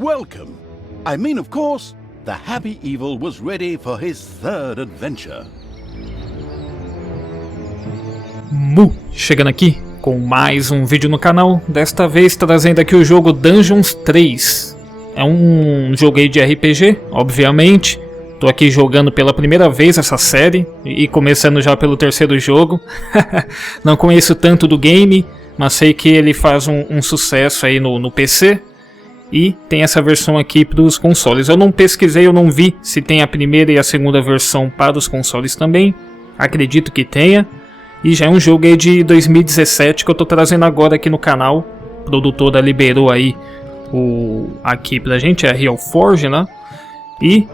Welcome! I mean, of course, the happy evil was ready for his third adventure. Chegando aqui com mais um vídeo no canal, desta vez trazendo aqui o jogo Dungeons 3. É um jogo aí de RPG, obviamente. Tô aqui jogando pela primeira vez essa série e começando já pelo terceiro jogo. Não conheço tanto do game, mas sei que ele faz um sucesso aí no PC. E tem essa versão aqui para os consoles. Eu não pesquisei, eu não vi se tem a primeira e a segunda versão para os consoles também. Acredito que tenha. E já é um jogo aí de 2017 que eu tô trazendo agora aqui no canal. A produtora liberou aí aqui pra gente, a Real Forge, né? E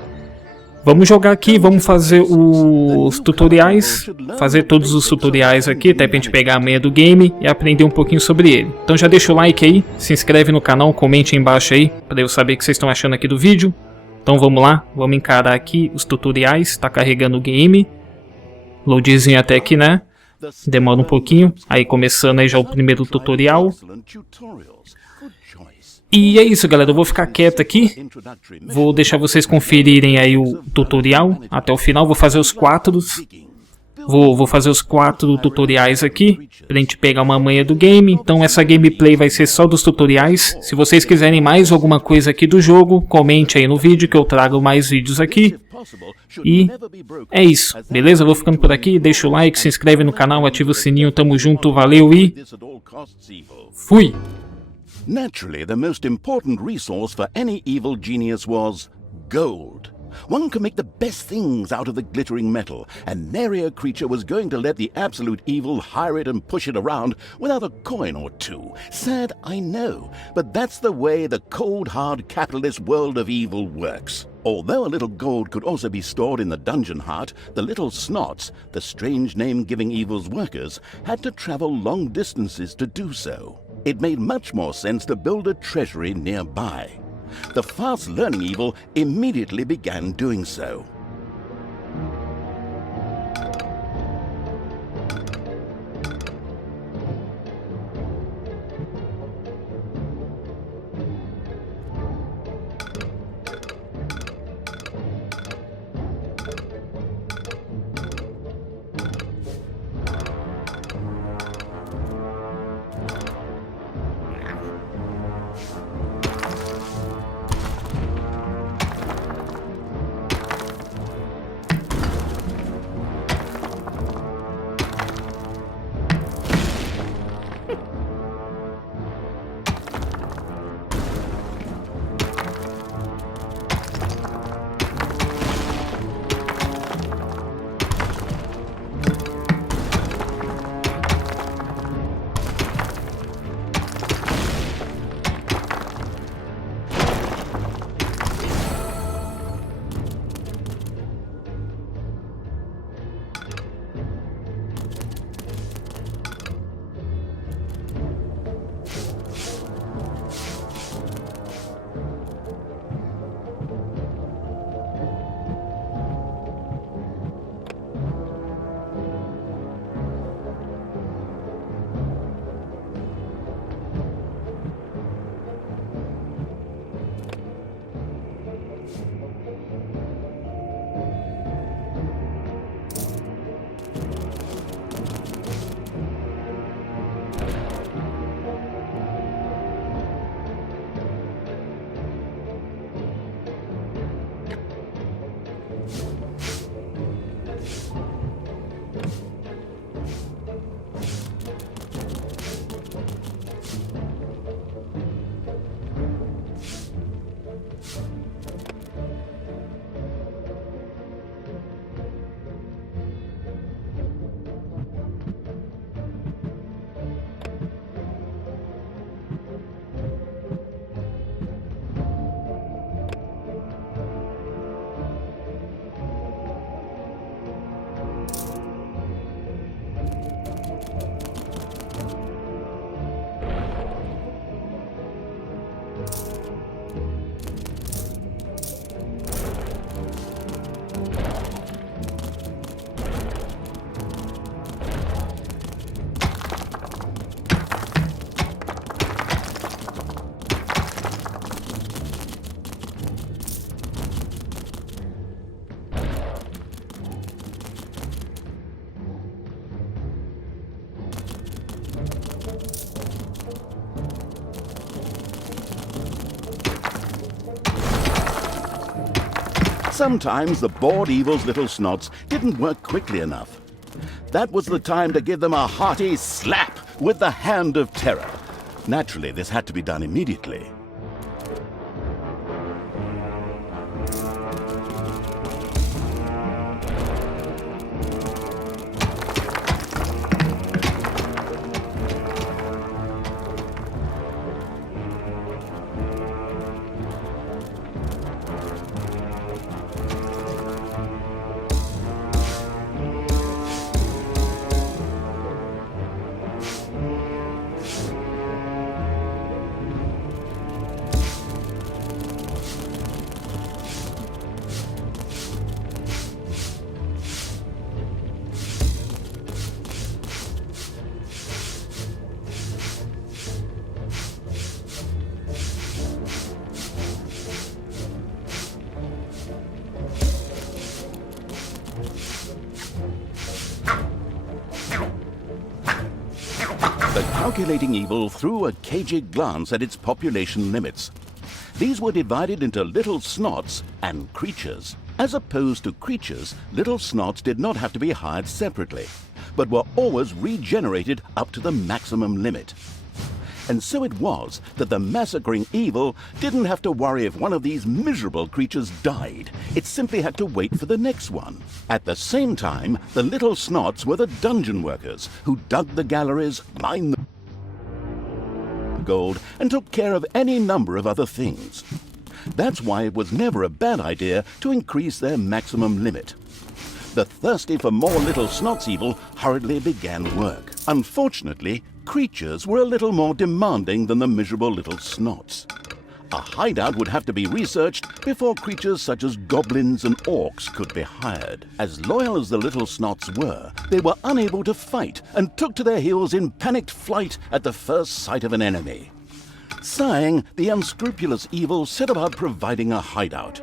vamos jogar aqui, vamos fazer os tutoriais. Fazer todos os tutoriais aqui, até pra gente pegar a manha do game e aprender um pouquinho sobre ele. Então já deixa o like aí, se inscreve no canal, comente aí embaixo aí, pra eu saber o que vocês estão achando aqui do vídeo. Então vamos lá, vamos encarar aqui os tutoriais, tá carregando o game. Loadzinho até aqui, né? Demora um pouquinho, aí começando aí já o primeiro tutorial. E é isso, galera, eu vou ficar quieto aqui. Vou deixar vocês conferirem aí o tutorial até o final. Vou fazer os quatro. Vou fazer os 4 tutoriais aqui pra gente pegar uma manha do game. Então essa gameplay vai ser só dos tutoriais. Se vocês quiserem mais alguma coisa aqui do jogo, comente aí no vídeo que eu trago mais vídeos aqui. E é isso, beleza? Eu vou ficando por aqui, deixa o like, se inscreve no canal, ativa o sininho, tamo junto, valeu e fui! Naturally, the most important resource for any evil genius was gold. One can make the best things out of the glittering metal, and nary a creature was going to let the absolute evil hire it and push it around without a coin or two. Sad, I know, but that's the way the cold, hard capitalist world of evil works. Although a little gold could also be stored in the dungeon heart, the little snots, the strange name-giving evil's workers, had to travel long distances to do so. It made much more sense to build a treasury nearby. The fast-learning evil immediately began doing so. Sometimes the bored evil's little snots didn't work quickly enough. That was the time to give them a hearty slap with the hand of terror. Naturally, this had to be done immediately. The calculating evil threw a cagey glance at its population limits. These were divided into little snots and creatures. As opposed to creatures, little snots did not have to be hired separately, but were always regenerated up to the maximum limit. And so it was that the massacring evil didn't have to worry if one of these miserable creatures died. It simply had to wait for the next one. At the same time, the little snots were the dungeon workers who dug the galleries, mined the gold, and took care of any number of other things. That's why it was never a bad idea to increase their maximum limit. The thirsty for more little snots evil hurriedly began work. Unfortunately, creatures were a little more demanding than the miserable little snots. A hideout would have to be researched before creatures such as goblins and orcs could be hired. As loyal as the little snots were, they were unable to fight and took to their heels in panicked flight at the first sight of an enemy. Sighing, the unscrupulous evil set about providing a hideout.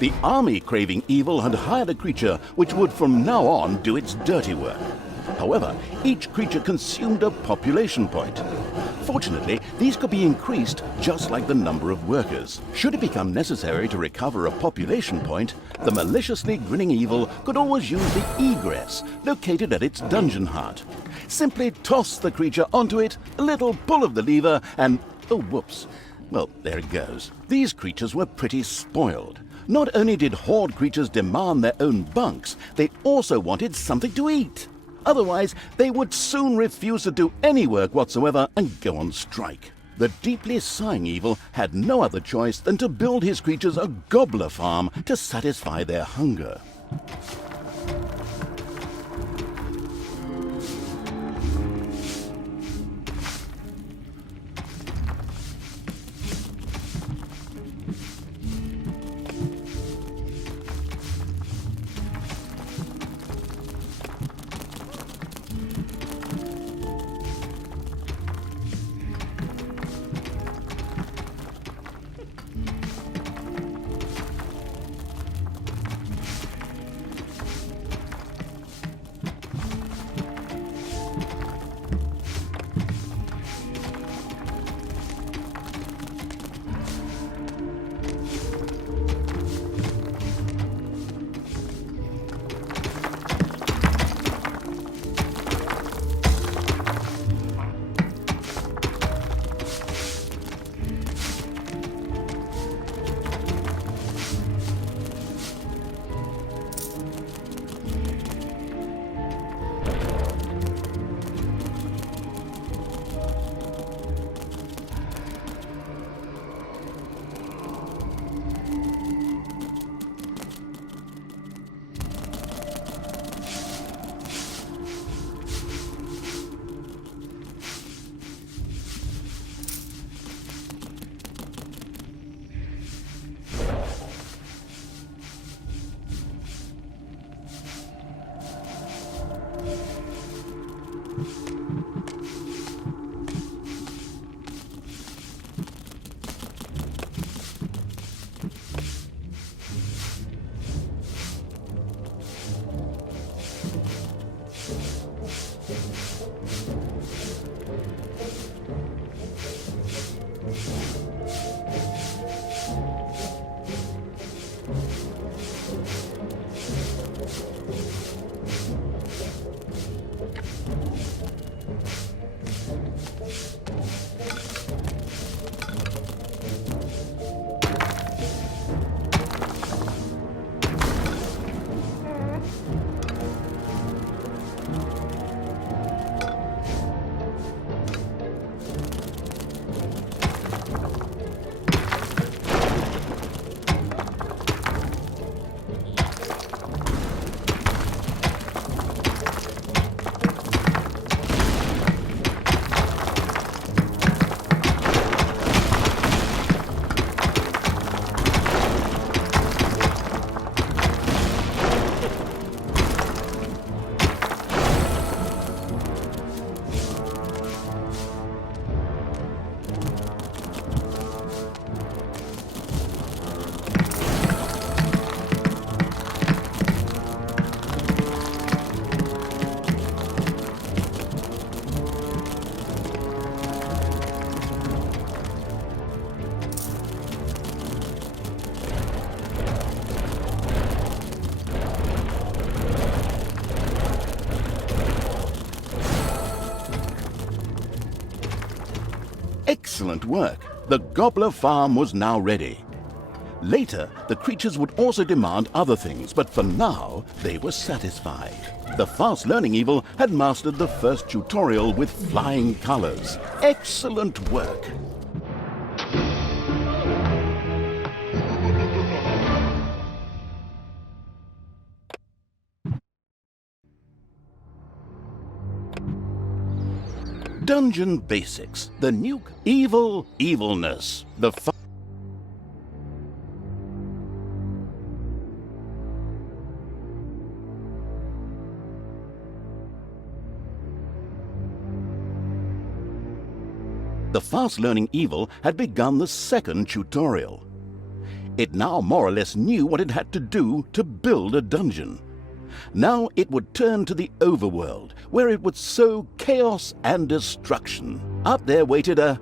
The army-craving evil had hired a creature which would from now on do its dirty work. However, each creature consumed a population point. Fortunately, these could be increased just like the number of workers. Should it become necessary to recover a population point, the maliciously grinning evil could always use the egress located at its dungeon heart. Simply toss the creature onto it, a little pull of the lever, and oh whoops. Well, there it goes. These creatures were pretty spoiled. Not only did horde creatures demand their own bunks, they also wanted something to eat. Otherwise, they would soon refuse to do any work whatsoever and go on strike. The deeply sighing evil had no other choice than to build his creatures a gobbler farm to satisfy their hunger. Excellent work. The gobbler farm was now ready. Later, the creatures would also demand other things, but for now, they were satisfied. The fast-learning evil had mastered the first tutorial with flying colors. Excellent work. Dungeon Basics, the nuke, evilness, The fast-learning evil had begun the second tutorial. It now more or less knew what it had to do to build a dungeon. Now it would turn to the overworld, where it would sow chaos and destruction. Up there waited a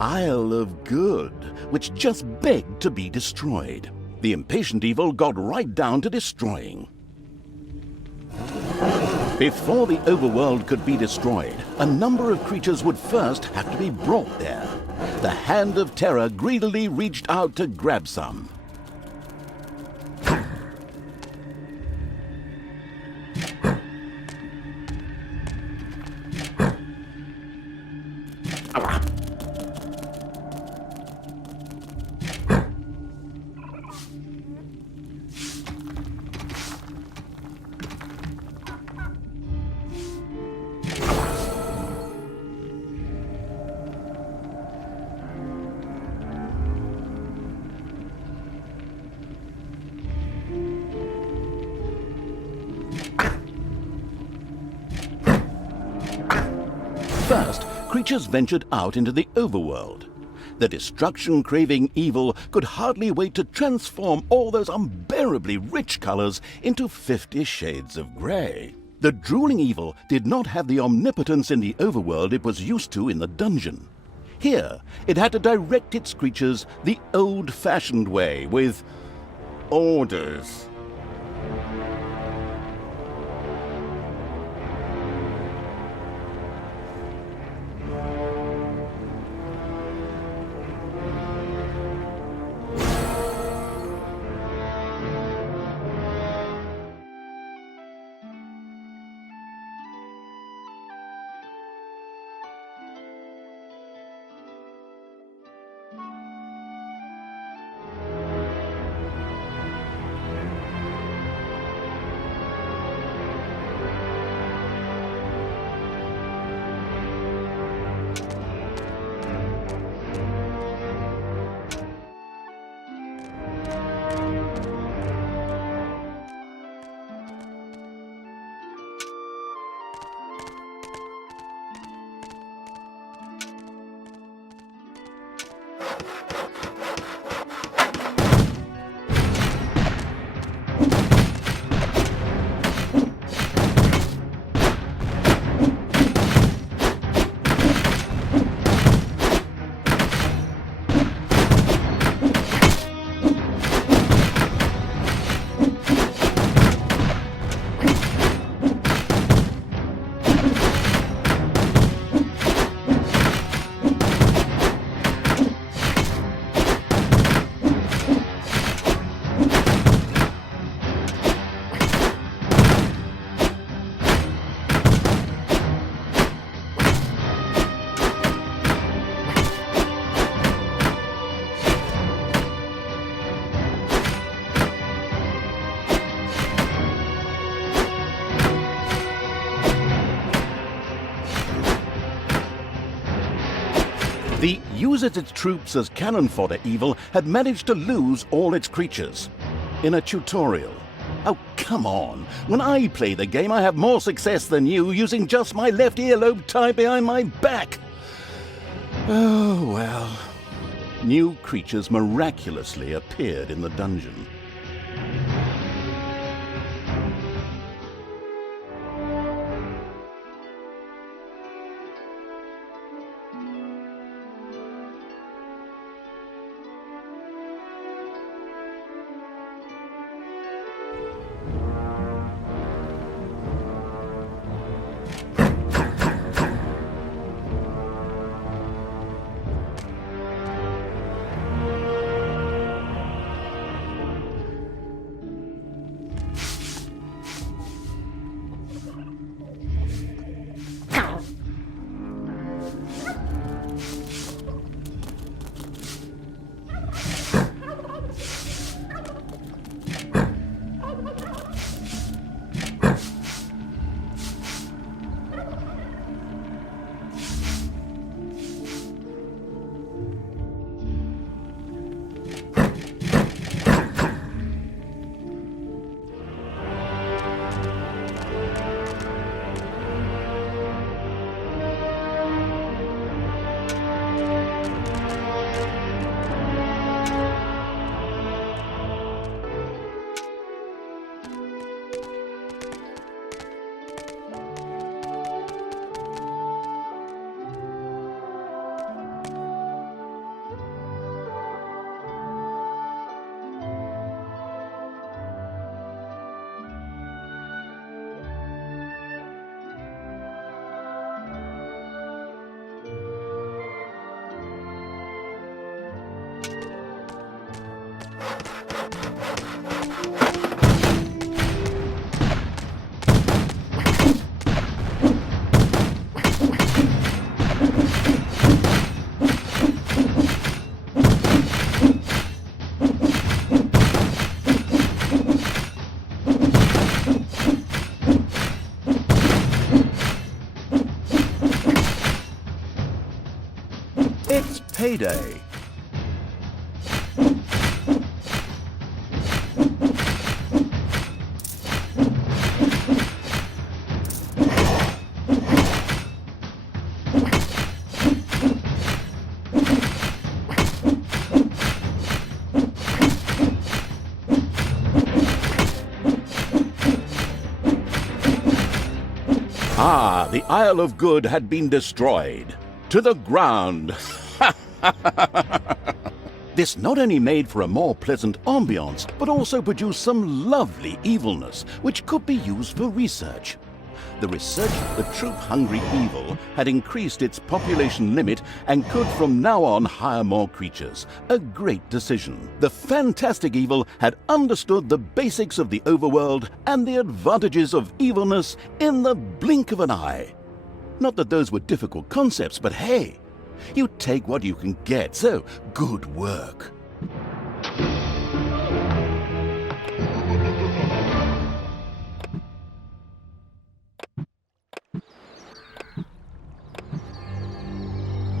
Isle of Good, which just begged to be destroyed. The impatient evil got right down to destroying. Before the overworld could be destroyed, a number of creatures would first have to be brought there. The Hand of Terror greedily reached out to grab some. First, creatures ventured out into the overworld. The destruction-craving evil could hardly wait to transform all those unbearably rich colors into 50 shades of grey. The drooling evil did not have the omnipotence in the overworld it was used to in the dungeon. Here, it had to direct its creatures the old-fashioned way, with orders. The uses its troops as cannon fodder evil had managed to lose all its creatures. In a tutorial. Oh, come on. When I play the game, I have more success than you using just my left earlobe tied behind my back. Oh, well. New creatures miraculously appeared in the dungeon. It's payday. Ah, the Isle of Good had been destroyed. To the ground. This not only made for a more pleasant ambiance, but also produced some lovely evilness, which could be used for research. The research, the troop-hungry evil, had increased its population limit and could from now on hire more creatures. A great decision. The fantastic evil had understood the basics of the overworld and the advantages of evilness in the blink of an eye. Not that those were difficult concepts, but hey, you take what you can get, so good work.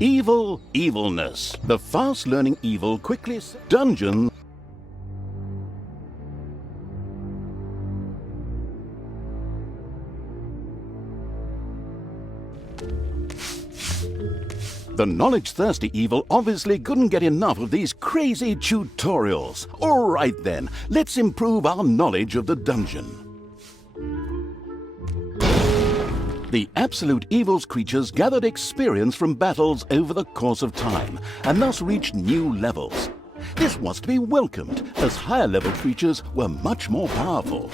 Evil, evilness. The fast-learning evil quickly... Dungeon... The knowledge-thirsty evil obviously couldn't get enough of these crazy tutorials. All right then, let's improve our knowledge of the dungeon. The absolute evil's creatures gathered experience from battles over the course of time, and thus reached new levels. This was to be welcomed, as higher-level creatures were much more powerful.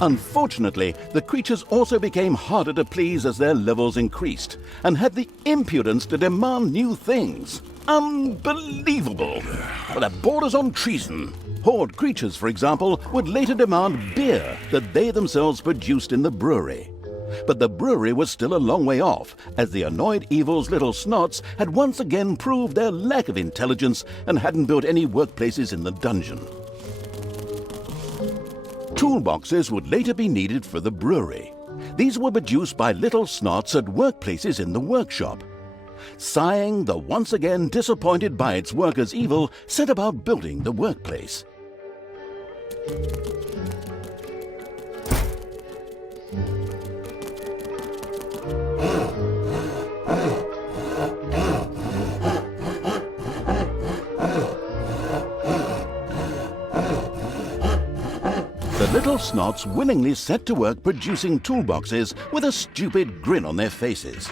Unfortunately, the creatures also became harder to please as their levels increased, and had the impudence to demand new things. Unbelievable! But that borders on treason. Horde creatures, for example, would later demand beer that they themselves produced in the brewery. But the brewery was still a long way off, as the annoyed evil's little snots had once again proved their lack of intelligence and hadn't built any workplaces in the dungeon. Toolboxes would later be needed for the brewery. These were produced by little snots at workplaces in the workshop. Sighing, the once again disappointed by its workers' evil, set about building the workplace. The little snots willingly set to work producing toolboxes with a stupid grin on their faces.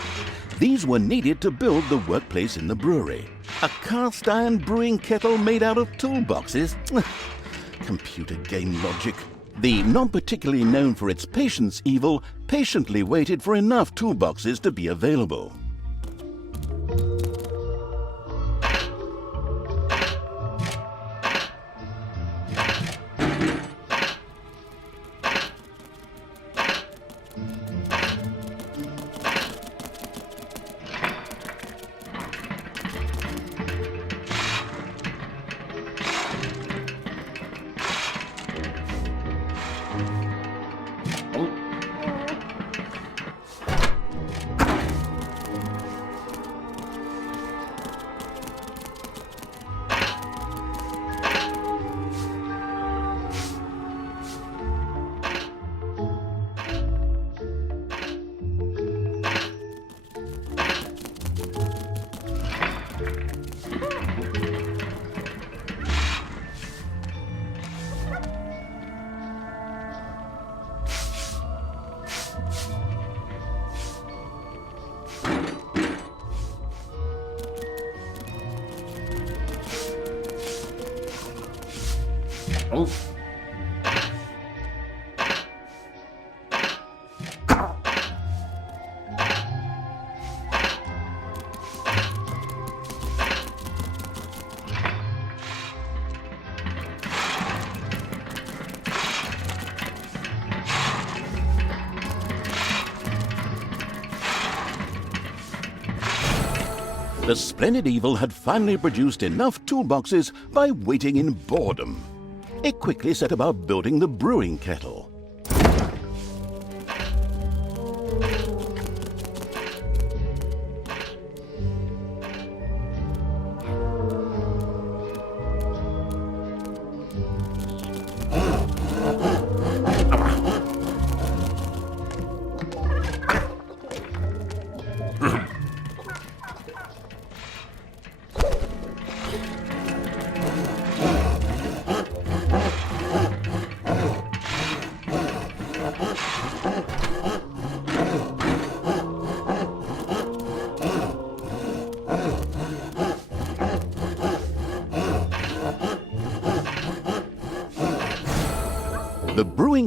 These were needed to build the workplace in the brewery. A cast iron brewing kettle made out of toolboxes? Computer game logic. The not particularly known for its patience evil patiently waited for enough toolboxes to be available. The splendid evil had finally produced enough toolboxes by waiting in boredom. It quickly set about building the brewing kettle.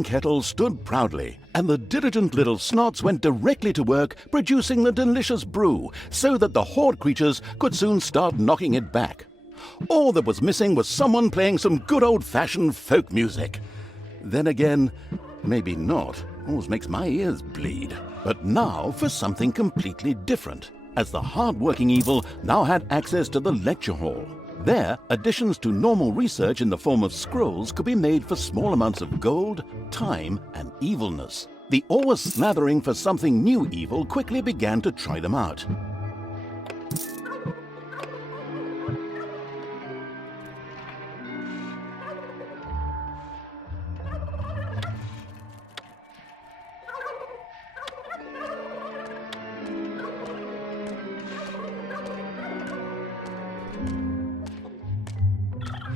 boiling kettle stood proudly, and the diligent little snots went directly to work producing the delicious brew, so that the horde creatures could soon start knocking it back. All that was missing was someone playing some good old-fashioned folk music. Then again, maybe not. Always makes my ears bleed. But now for something completely different, as the hard-working evil now had access to the lecture hall. There, additions to normal research in the form of scrolls could be made for small amounts of gold, time, and evilness. The always slathering for something new evil quickly began to try them out.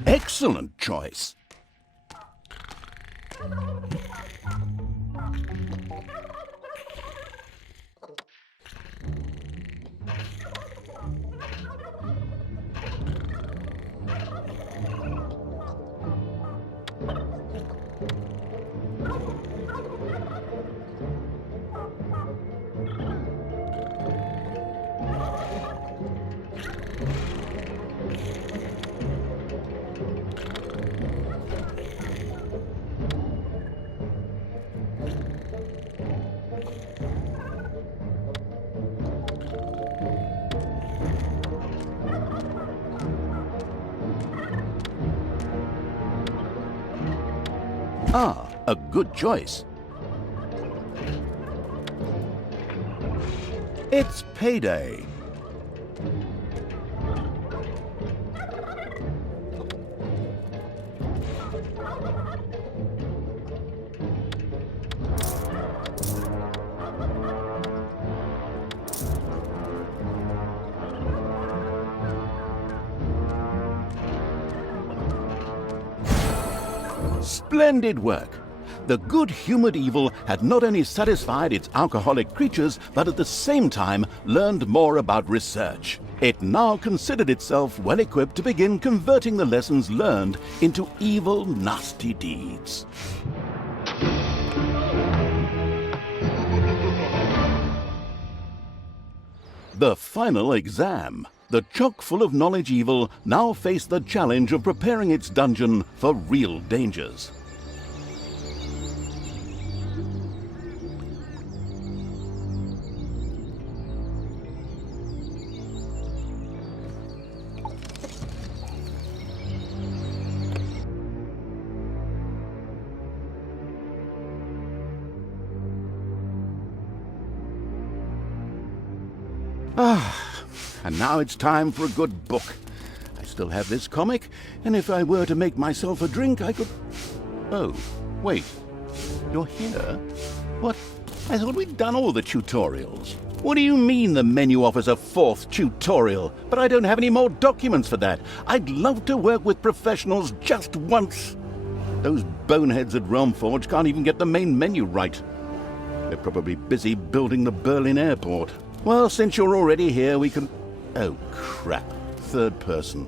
Excellent choice. Ah, a good choice. It's payday. Splendid work! The good-humored evil had not only satisfied its alcoholic creatures, but at the same time learned more about research. It now considered itself well-equipped to begin converting the lessons learned into evil, nasty deeds. The final exam. The chock-full of knowledge evil now faced the challenge of preparing its dungeon for real dangers. And now it's time for a good book. I still have this comic, and if I were to make myself a drink, I could... Oh, wait. You're here? What? I thought we'd done all the tutorials. What do you mean the menu offers a fourth tutorial? But I don't have any more documents for that. I'd love to work with professionals just once. Those boneheads at Realmforge can't even get the main menu right. They're probably busy building the Berlin airport. Well, since you're already here, we can... Oh, crap. Third person.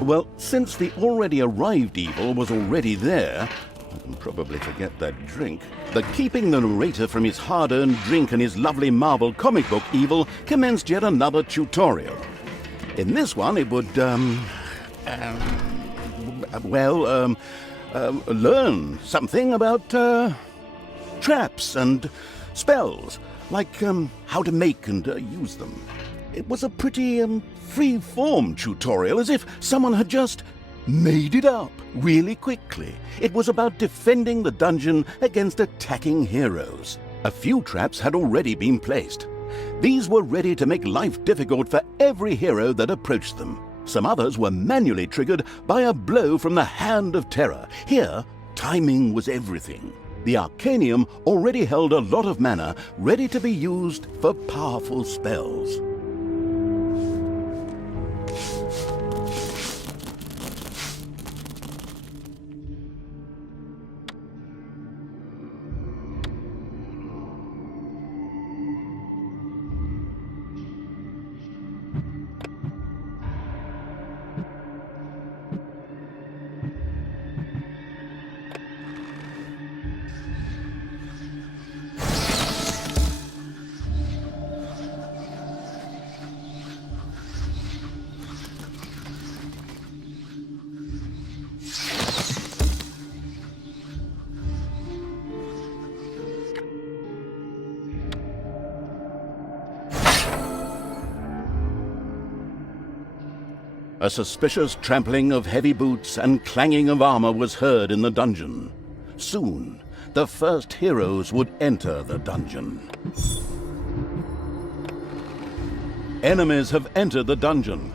Well, since the already arrived evil was already there, I can probably forget that drink. The keeping the narrator from his hard-earned drink and his lovely marble comic book evil commenced yet another tutorial. In this one, it would, learn something about, traps and spells, like, how to make and use them. It was a pretty, free-form tutorial, as if someone had just made it up really quickly. It was about defending the dungeon against attacking heroes. A few traps had already been placed. These were ready to make life difficult for every hero that approached them. Some others were manually triggered by a blow from the Hand of Terror. Here, timing was everything. The Arcanium already held a lot of mana ready to be used for powerful spells. A suspicious trampling of heavy boots and clanging of armor was heard in the dungeon. Soon, the first heroes would enter the dungeon. Enemies have entered the dungeon.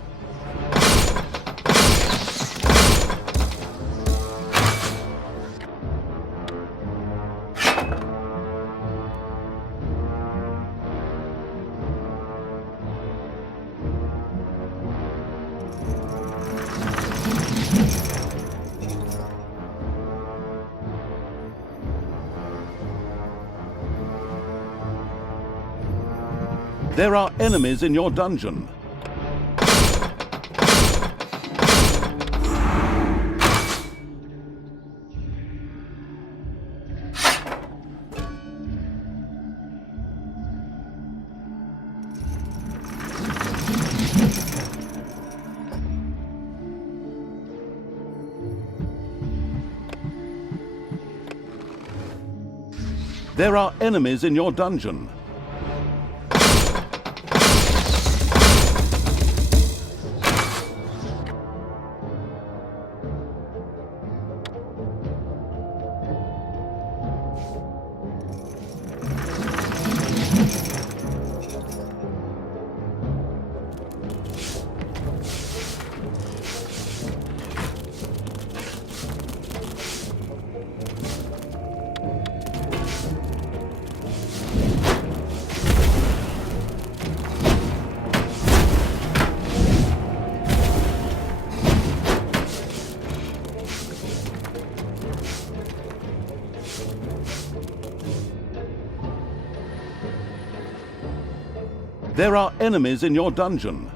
There are enemies in your dungeon. There are enemies in your dungeon. There are enemies in your dungeon.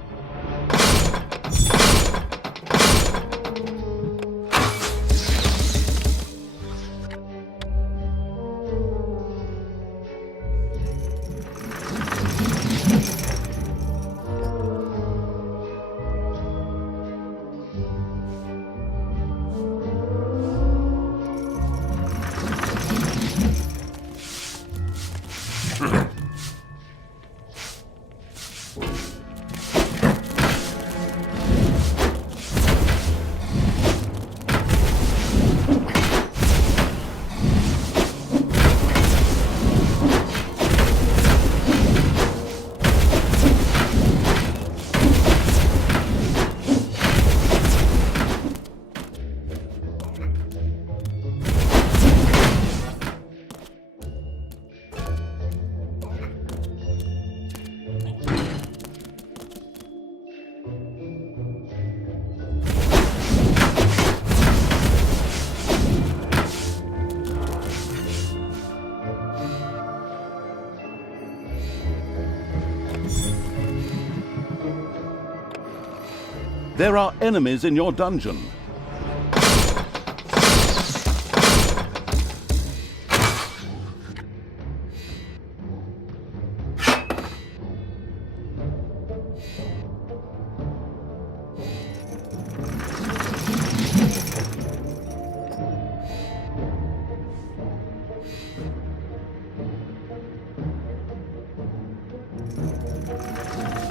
There are enemies in your dungeon.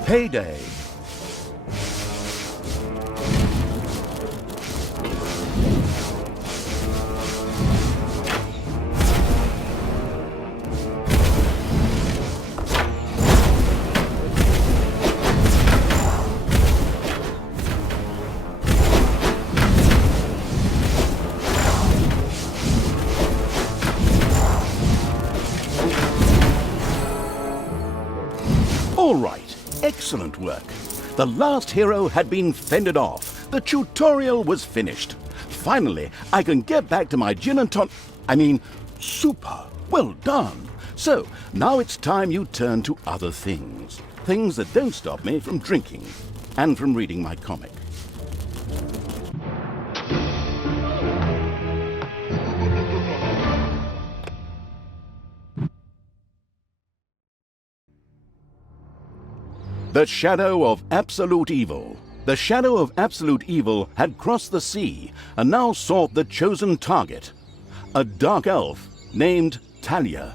Payday. All right, excellent work. The last hero had been fended off. The tutorial was finished. Finally, I can get back to my gin and super. Well done. So, now it's time you turn to other things. Things that don't stop me from drinking and from reading my comic. The shadow of absolute evil. The shadow of absolute evil had crossed the sea and now sought the chosen target, a dark elf named Talia.